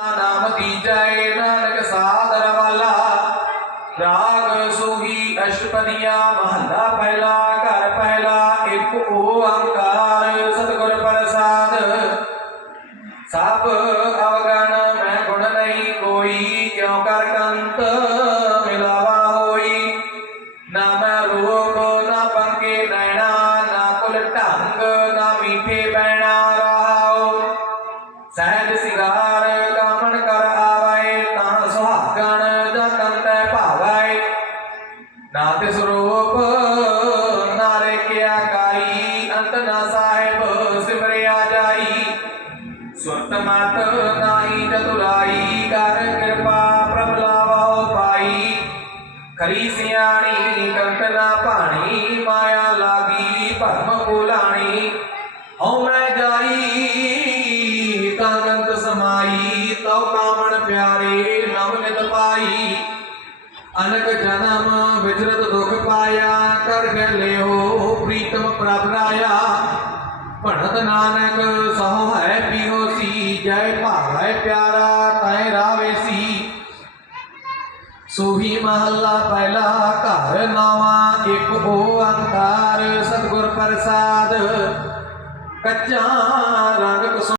ਨਾਮ ਦੀਜੈ ਨਾਨਕ ਸਾਦਰ ਵਾਲਾ। ਰਾਗ ਸੋਹੀ ਅਸ਼ਟਪਦੀਆਂ, ਮਹੱਲਾ ਪਹਿਲਾ, ਘਰ ਪਹਿਲਾ, ਇੱਕ ਓੰਕਾਰ, ਸਤਿਗੁਰ ਪ੍ਰਸਾਦ। ਸਭ ਅਵਗਣ ਮੈਂ ਗੁਣ ਨਹੀਂ ਕੋਈ, ਕਿਉ ਕਰ ਕੰਤ ਮਿਲਾਵਾ ਹੋਈ? ਨਾ ਮੈਂ ਰੂਪ, ਨਾ ਪੰਗੇ ਨੈਣਾ, ਨਾ ਕੁਲ ਢੰਗ, ਨਾ ਮੀਠੇ ਬੈਣਾ ਰਹਾਓ ਸਹਿਜ ਸਿਗਾ ਨਾ ਤਿਸ ਰੂਪ ਨਾ ਰੇਖਿਆ ਕਾਈ ਅੰਤ ਨਾ ਸਾਹਿਬ, ਸਿਮਰਿਆ ਜਾਈ। ਸੁਰਤ ਮਤ ਨਾਹੀ ਚਤੁਰਾਈ, ਕਰ ਕਿਰਪਾ ਪ੍ਰਭ ਲਾਵੋ ਪਾਈ। ਖਰੀ ਸਿਆਣੀ, ਕੰਤ ਨਾ ਭਾਣੀ, ਮਾਇਆ ਲਾਗੀ, ਭਰਮ ਭੁਲਾਣੀ। ਹਉ ਮੈਂ ਜਾਈ ਕਾਗੰਤ ਸਮਾਈ, ਤਉ ਕਾਮਣ ਪਿਆਰੇ, ਨਵ ਨਿਤ ਪਾਈ। ਅਨਕ ਜਨਮ ਵਿਚਰਤ ਦੁਖ ਪਾਇਆ, ਕਰ ਗਲਿਓ ਪ੍ਰੀਤਮ ਪ੍ਰਭ ਰਾਇਆ ਭਣਤ ਨਾਨਕ ਸਹੁ ਹੈ ਪਿਓ ਸੀ, ਜੈ ਭਾਵੈ ਪਿਆਰਾ, ਤੈ ਰਾਵੇ ਸੀ। ਸੋਹੀ ਮਹੱਲਾ ਪਹਿਲਾ ਘਰ ਨਵਾਂ, ਇੱਕ ਓੰਕਾਰ ਸਤਿਗੁਰ ਪ੍ਰਸਾਦ। ਕੱਚਾ